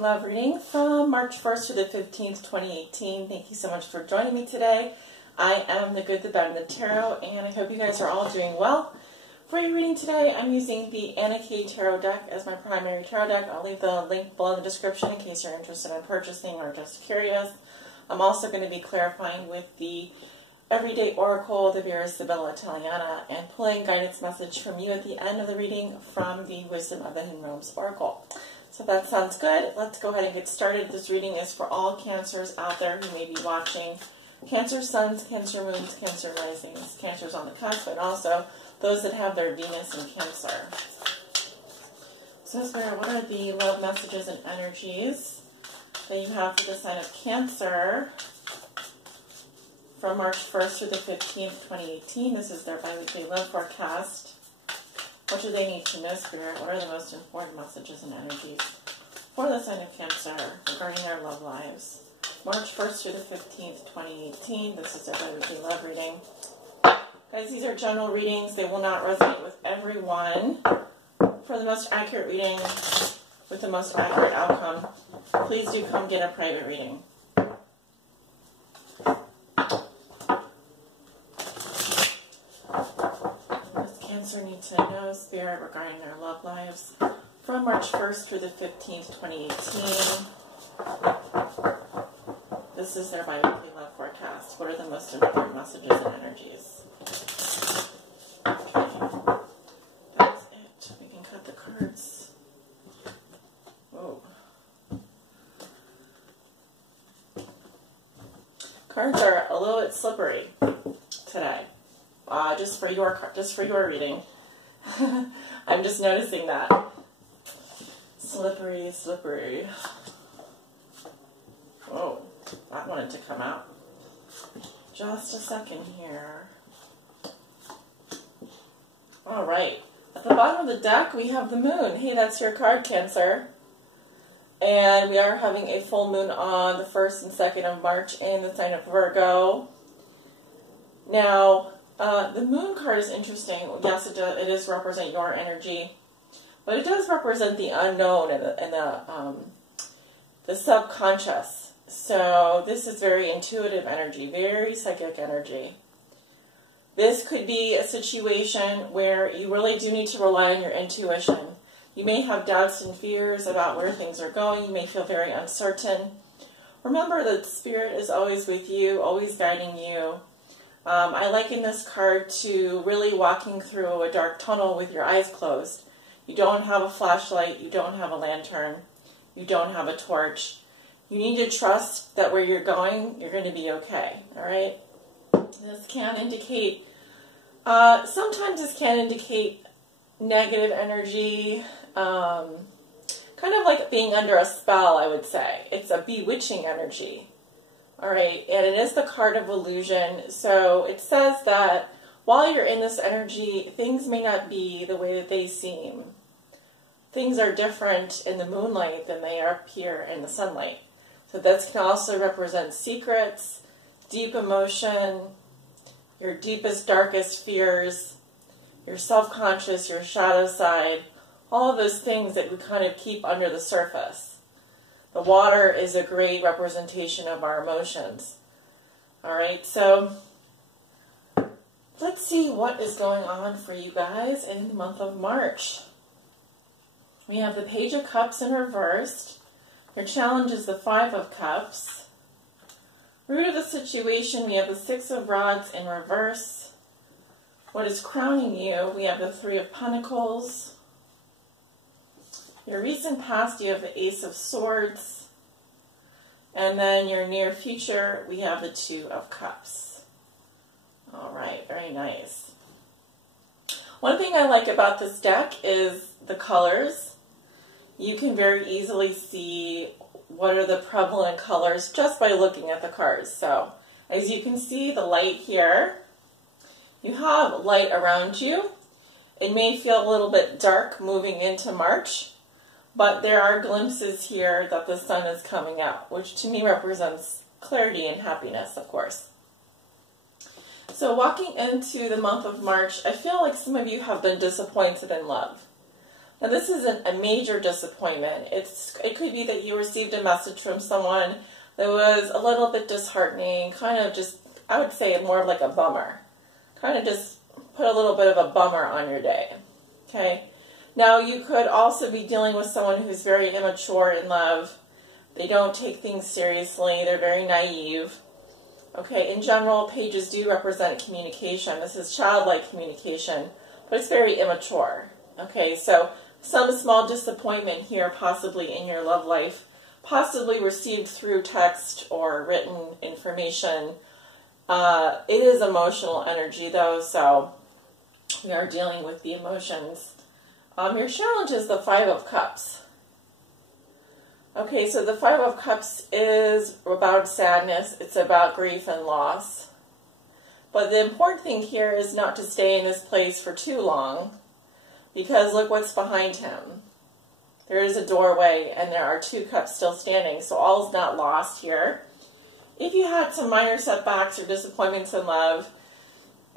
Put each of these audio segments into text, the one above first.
love reading from March 1st to the 15th, 2018. Thank you so much for joining me today. I am the Good, the Bad, and the Tarot, and I hope you guys are all doing well. For your reading today, I'm using the Anna K Tarot deck as my primary tarot deck. I'll leave the link below in the description in case you're interested in purchasing or just curious. I'm also going to be clarifying with the Everyday Oracle, the Vera Sibilla Italiana, and pulling guidance message from you at the end of the reading from the Wisdom of the Hidden Realms Oracle. So that sounds good. Let's go ahead and get started. This reading is for all Cancers out there who may be watching. Cancer suns, Cancer moons, Cancer risings, Cancers on the cusp, and also those that have their Venus in Cancer. So Spirit, what are the love messages and energies that you have for the sign of Cancer from March 1st through the 15th, 2018? This is their bi-weekly love forecast. What do they need to know, Spirit? What are the most important messages and energies for the sign of Cancer regarding their love lives? March 1st through the 15th, 2018. This is their bi-weekly love reading. Guys, these are general readings. They will not resonate with everyone. For the most accurate reading with the most accurate outcome, please do come get a private reading. Cancer need to know, Spirit, regarding their love lives from March 1st through the 15th, 2018. This is their bi-weekly love forecast. What are the most important messages and energies? Okay. That's it. We can cut the cards. Whoa. Cards are a little bit slippery today. Just for your reading. I'm just noticing that. Slippery, slippery. Whoa, that wanted to come out. Just a second here. All right. At the bottom of the deck, we have the moon. Hey, that's your card, Cancer. And we are having a full moon on the 1st and 2nd of March in the sign of Virgo. Now, the moon card is interesting. Yes, it does represent your energy, but it does represent the unknown and the subconscious. So this is very intuitive energy, very psychic energy. This could be a situation where you really do need to rely on your intuition. You may have doubts and fears about where things are going. You may feel very uncertain. Remember that Spirit is always with you, always guiding you. I liken this card to really walking through a dark tunnel with your eyes closed. You don't have a flashlight, you don't have a lantern, you don't have a torch. You need to trust that where you're going, you're going to be okay, all right? This can indicate, sometimes this can indicate negative energy, kind of like being under a spell, I would say. It's a bewitching energy. All right, and it is the card of illusion, so it says that while you're in this energy, things may not be the way that they seem. Things are different in the moonlight than they are up here in the sunlight. So this can also represent secrets, deep emotion, your deepest, darkest fears, your self-conscious, your shadow side, all of those things that we kind of keep under the surface. The water is a great representation of our emotions. All right, so let's see what is going on for you guys in the month of March. We have the Page of Cups in reversed. Your challenge is the 5 of Cups. Root of the situation, we have the 6 of Rods in reverse. What is crowning you, we have the 3 of Pentacles. Your recent past, you have the Ace of Swords. And then your near future, we have the 2 of Cups. All right, very nice. One thing I like about this deck is the colors. You can very easily see what are the prevalent colors just by looking at the cards. So, as you can see, the light here, you have light around you. It may feel a little bit dark moving into March, but there are glimpses here that the sun is coming out, which to me represents clarity and happiness, of course. So walking into the month of March, I feel like some of you have been disappointed in love. Now this isn't a major disappointment. It could be that you received a message from someone that was a little bit disheartening, kind of just, I would say more of like a bummer. Kind of just put a little bit of a bummer on your day. Okay? Now you could also be dealing with someone who's very immature in love. They don't take things seriously. They're very naive. Okay, in general, pages do represent communication. This is childlike communication, but it's very immature. Okay, so some small disappointment here possibly in your love life, possibly received through text or written information. It is emotional energy though, so we are dealing with the emotions. Your challenge is the Five of Cups. Okay, so the Five of Cups is about sadness. It's about grief and loss. But the important thing here is not to stay in this place for too long, because look what's behind him. There is a doorway and there are two cups still standing, so all is not lost here. If you had some minor setbacks or disappointments in love,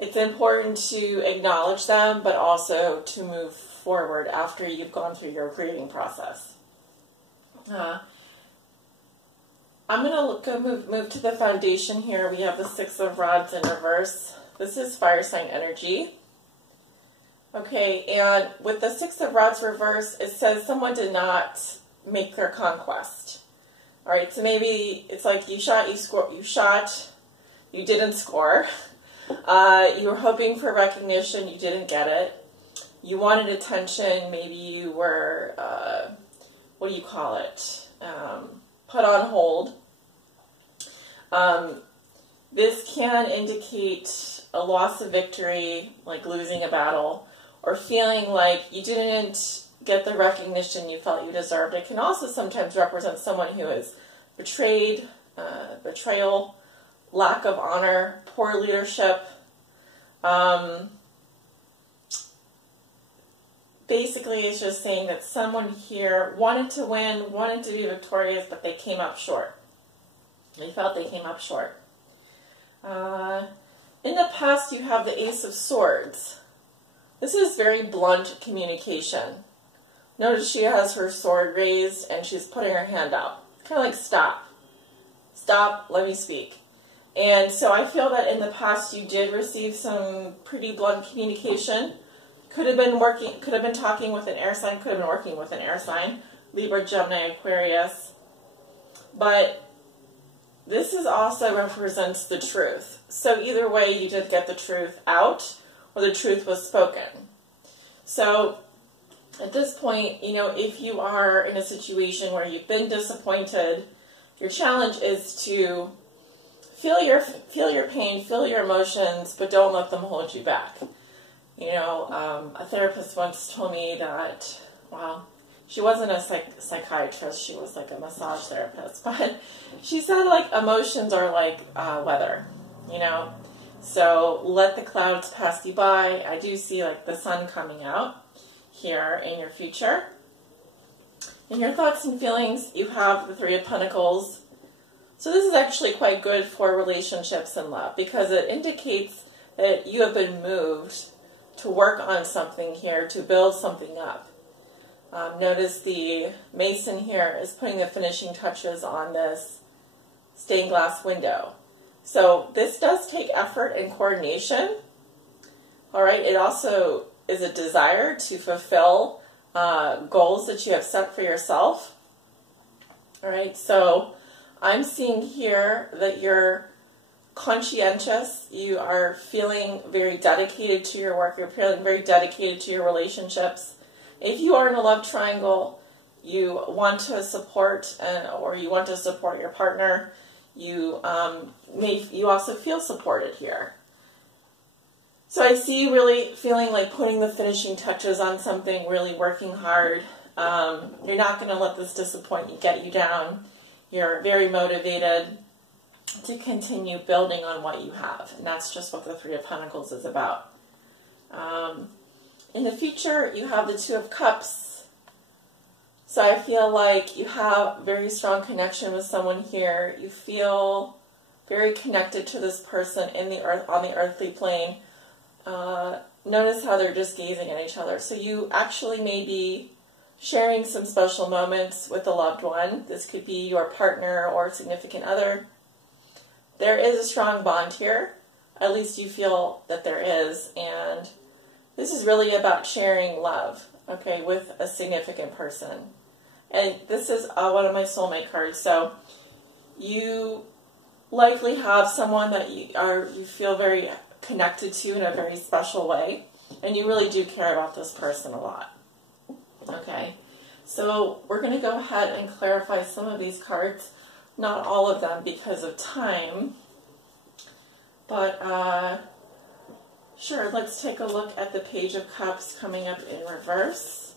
it's important to acknowledge them, but also to move forward after you've gone through your grieving process. I'm going to move to the foundation here. We have the Six of Rods in reverse. This is fire sign energy. Okay, and with the Six of Rods reverse, it says someone did not make their conquest. All right, so maybe it's like you didn't score. You were hoping for recognition, you didn't get it. You wanted attention, maybe you were, what do you call it, put on hold. This can indicate a loss of victory, like losing a battle, or feeling like you didn't get the recognition you felt you deserved. It can also sometimes represent someone who is betrayed, betrayal, lack of honor, poor leadership. Basically, it's just saying that someone here wanted to win, wanted to be victorious, but they came up short. They felt they came up short. In the past, you have the Ace of Swords. This is very blunt communication. Notice she has her sword raised and she's putting her hand out. Kind of like, stop. Stop, let me speak. And so I feel that in the past you did receive some pretty blunt communication. Could have been talking with an air sign, could have been working with an air sign, Libra, Gemini, Aquarius. But this is also represents the truth. So either way, you did get the truth out, or the truth was spoken. So at this point, you know, if you are in a situation where you've been disappointed, your challenge is to feel your pain, feel your emotions, but don't let them hold you back. You know, a therapist once told me that, well, she wasn't a psychiatrist, she was like a massage therapist, but she said, like, emotions are like weather, you know, so let the clouds pass you by. I do see, like, the sun coming out here in your future. In your thoughts and feelings, you have the Three of Pentacles. So this is actually quite good for relationships and love, because it indicates that you have been moved to work on something here, to build something up. Notice the mason here is putting the finishing touches on this stained glass window. So this does take effort and coordination. All right, it also is a desire to fulfill goals that you have set for yourself. All right, so I'm seeing here that you're conscientious, you are feeling very dedicated to your work, you're feeling very dedicated to your relationships. If you are in a love triangle, you want to support or you want to support your partner, you also feel supported here. So I see you really feeling like putting the finishing touches on something, really working hard. You're not going to let this disappointment get you down. You're very motivated to continue building on what you have. And that's just what the Three of Pentacles is about. In the future, you have the Two of Cups. So I feel like you have very strong connection with someone here. You feel very connected to this person in the earth, on the earthly plane. Notice how they're just gazing at each other. So you actually may be sharing some special moments with a loved one. This could be your partner or significant other. There is a strong bond here. At least you feel that there is. And this is really about sharing love, okay, with a significant person. And this is one of my soulmate cards. So you likely have someone that you feel very connected to in a very special way. And you really do care about this person a lot. Okay, so we're going to go ahead and clarify some of these cards. Not all of them because of time. But, sure, let's take a look at the Page of Cups coming up in reverse.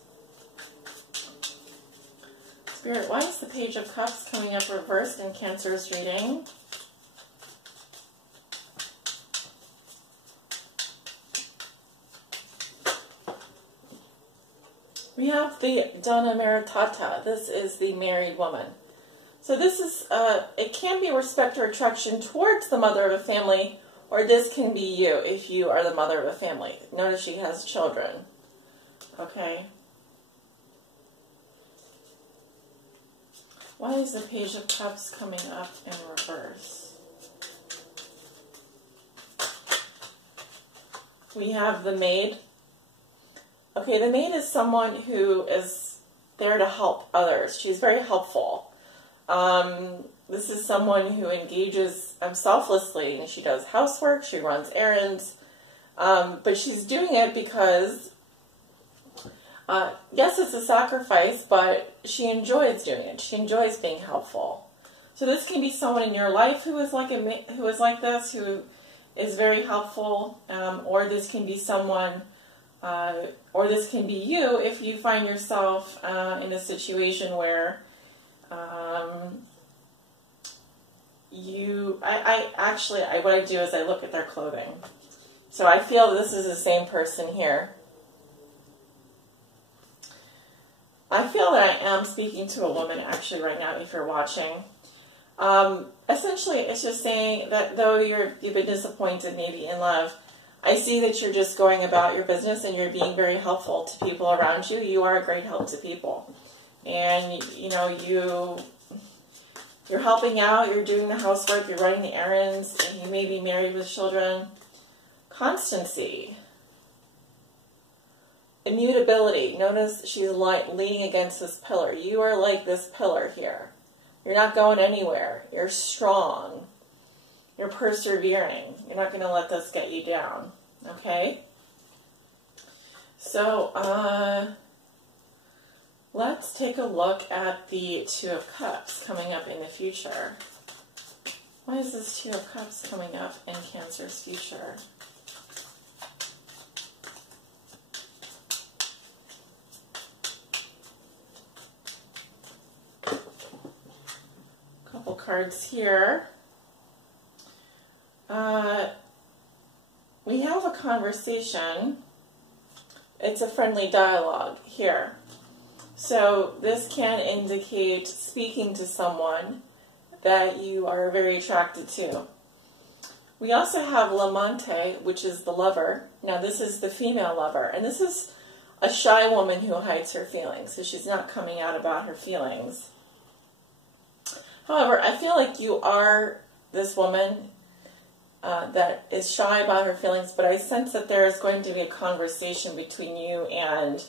Spirit, why is the Page of Cups coming up reversed in Cancer's reading? We have the Donna Maritata. This is the married woman. So this is, it can be respect or attraction towards the mother of a family, or this can be you if you are the mother of a family. Notice she has children. Okay. Why is the Page of Cups coming up in reverse? We have the Maid. Okay, the Maid is someone who is there to help others. She's very helpful. This is someone who engages selflessly, and she does housework, she runs errands, but she's doing it because, yes, it's a sacrifice, but she enjoys doing it. She enjoys being helpful. So this can be someone in your life who is like this, who is very helpful, or this can be someone, or this can be you if you find yourself in a situation where what I do is I look at their clothing. So I feel this is the same person here. I feel that I am speaking to a woman actually right now if you're watching. Essentially, it's just saying that though you've been disappointed maybe in love, I see that you're just going about your business and you're being very helpful to people around you. You are a great help to people. And, you know, you're helping out, you're doing the housework, you're running the errands, and you may be married with children. Constancy. Immutability. Notice she's leaning against this pillar. You are like this pillar here. You're not going anywhere. You're strong. You're persevering. You're not going to let this get you down. Okay? So, let's take a look at the Two of Cups coming up in the future. Why is this Two of Cups coming up in Cancer's future? Couple cards here. We have a conversation. It's a friendly dialogue here. So this can indicate speaking to someone that you are very attracted to. We also have l'amante, which is the lover. Now this is the female lover, and this is a shy woman who hides her feelings, so she's not coming out about her feelings. However, I feel like you are this woman that is shy about her feelings, but I sense that there is going to be a conversation between you and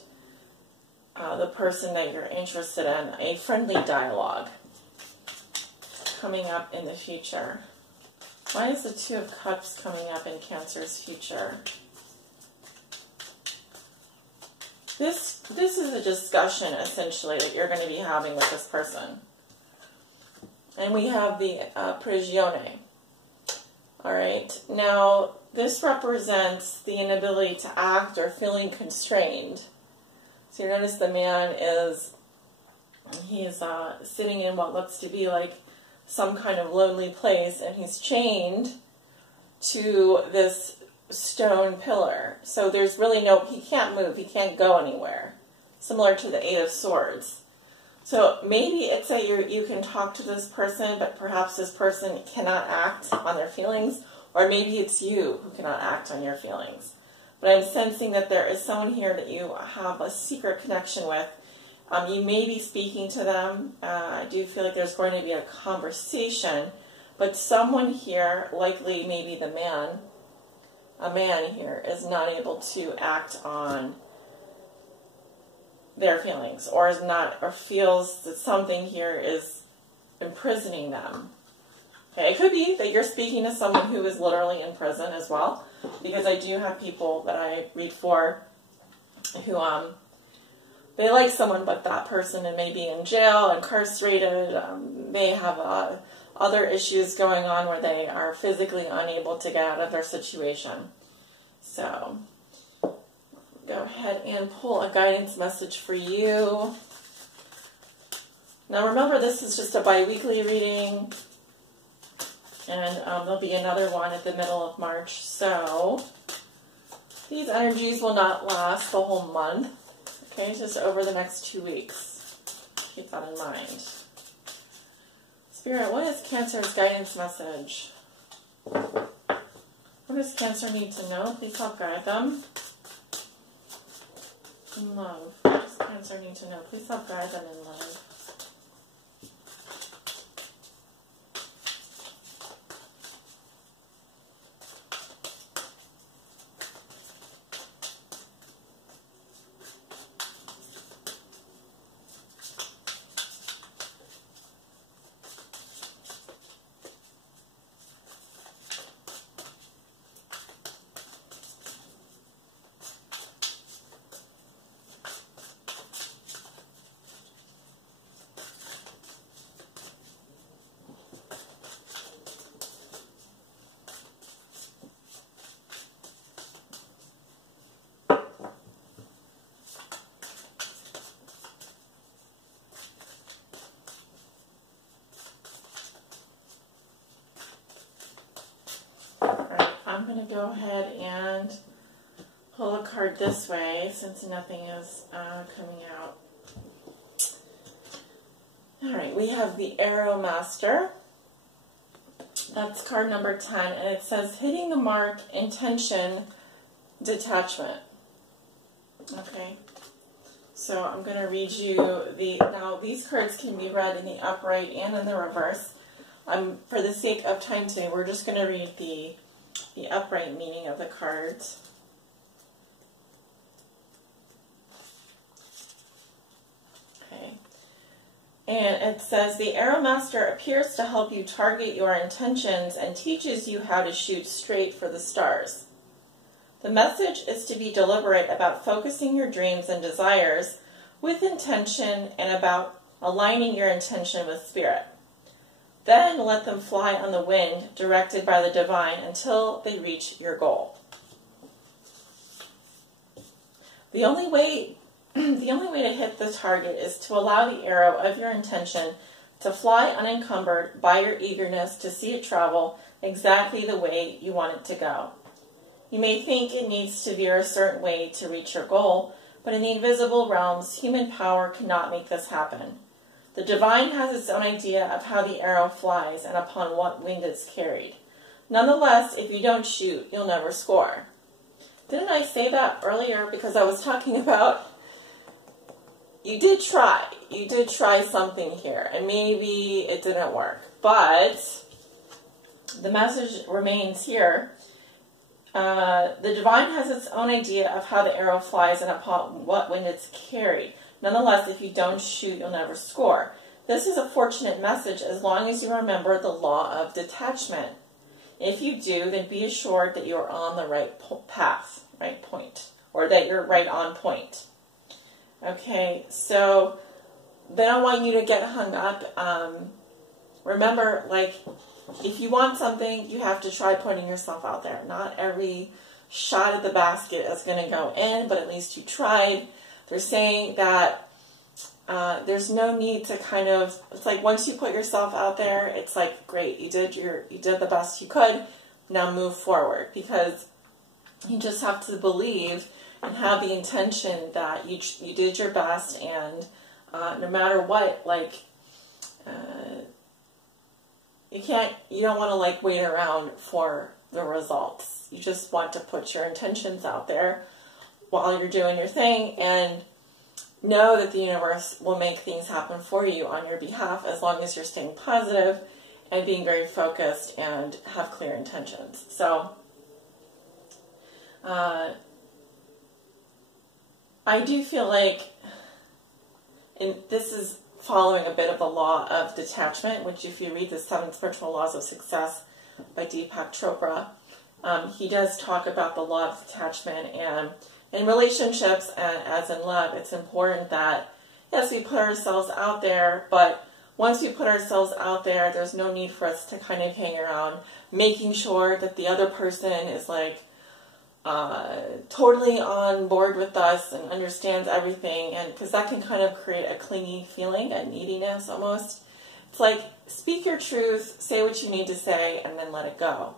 the person that you're interested in, a friendly dialogue coming up in the future. Why is the Two of Cups coming up in Cancer's future? This is a discussion, essentially, that you're going to be having with this person. And we have the prigione. All right. Now, this represents the inability to act or feeling constrained. So you notice the man he's sitting in what looks to be like some kind of lonely place, and he's chained to this stone pillar. So there's really he can't move, he can't go anywhere. Similar to the Eight of Swords. So maybe it's that you can talk to this person, but perhaps this person cannot act on their feelings, or maybe it's you who cannot act on your feelings. But I'm sensing that there is someone here that you have a secret connection with, You may be speaking to them. I do feel like there's going to be a conversation, but someone here, likely maybe the man, a man here, is not able to act on their feelings, or is not, or feels that something here is imprisoning them. Okay, it could be that you're speaking to someone who is literally in prison as well, because I do have people that I read for who they like someone, but that person may be in jail, incarcerated, may have other issues going on where they are physically unable to get out of their situation. So go ahead and pull a guidance message for you. Now remember, this is just a bi-weekly reading, and there'll be another one at the middle of March. So these energies will not last the whole month. Okay, just over the next 2 weeks. Keep that in mind. Spirit, what is Cancer's guidance message? What does Cancer need to know? Please help guide them. In love. What does Cancer need to know? Please help guide them in love. I'm going to go ahead and pull a card this way since nothing is coming out. Alright, we have the Arrow Master. That's card number 10, and it says hitting the mark, intention, detachment. Okay, so I'm going to read you now these cards can be read in the upright and in the reverse. For the sake of time today, we're just going to read the upright meaning of the cards. Okay. And it says, the Arrow Master appears to help you target your intentions and teaches you how to shoot straight for the stars. The message is to be deliberate about focusing your dreams and desires with intention and about aligning your intention with spirit. Then let them fly on the wind, directed by the divine, until they reach your goal. The only way to hit the target is to allow the arrow of your intention to fly unencumbered by your eagerness to see it travel exactly the way you want it to go. You may think it needs to veer a certain way to reach your goal, but in the invisible realms, human power cannot make this happen. The divine has its own idea of how the arrow flies and upon what wind it's carried. Nonetheless, if you don't shoot, you'll never score. Didn't I say that earlier? Because I was talking about you did try something here, and maybe it didn't work. But the message remains here. The divine has its own idea of how the arrow flies and upon what wind it's carried. Nonetheless, if you don't shoot, you'll never score. This is a fortunate message as long as you remember the law of detachment. If you do, then be assured that you're on the right path, right point, or that you're right on point. Okay, so they don't want you to get hung up. Remember, like, if you want something, you have to try putting yourself out there. Not every shot at the basket is going to go in, but at least you tried. They're saying that there's no need to kind of, it's like once you put yourself out there, it's like, great, you did the best you could, now move forward, because you just have to believe and have the intention that you did your best, and no matter what, like, you don't want to like wait around for the results. You just want to put your intentions out there while you're doing your thing, and know that the universe will make things happen for you on your behalf as long as you're staying positive and being very focused and have clear intentions. So I do feel like, and this is following a bit of the law of detachment, which if you read the 7 Spiritual Laws of Success by Deepak Chopra, he does talk about the law of detachment. And in relationships, and as in love, it's important that, yes, we put ourselves out there, but once we put ourselves out there, there's no need for us to kind of hang around making sure that the other person is like totally on board with us and understands everything, and because that can kind of create a clingy feeling, a neediness almost. It's like, speak your truth, say what you need to say, and then let it go.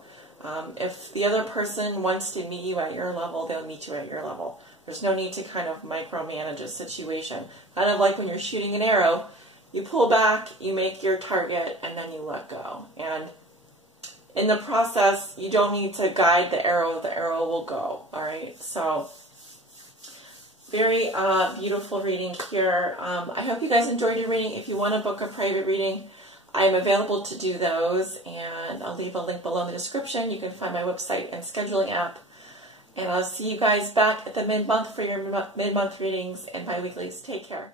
If the other person wants to meet you at your level, they'll meet you at your level. There's no need to kind of micromanage a situation. Kind of like when you're shooting an arrow, you pull back, you make your target, and then you let go. And in the process, you don't need to guide the arrow will go, all right? So, very beautiful reading here. I hope you guys enjoyed your reading. If you want to book a private reading, I am available to do those, and I'll leave a link below in the description. You can find my website and scheduling app. And I'll see you guys back at the mid-month for your mid-month readings and bi-weeklies. Take care.